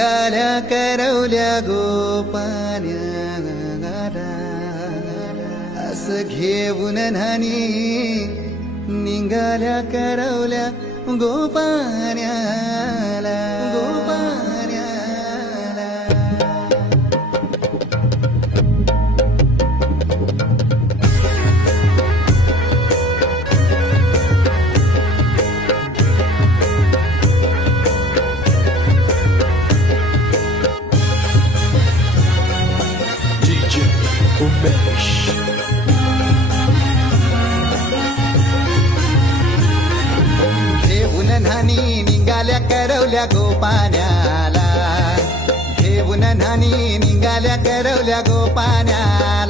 निघाल्या करवल्या गोपान्याला असं घेऊन न्हाणी निघाल्या करवल्या गोपान्याला घेऊन न्हाणी निघाल्या करवल्या गोपान्याला घेऊन न्हाणी निघाल्या करवल्या गोपान्याला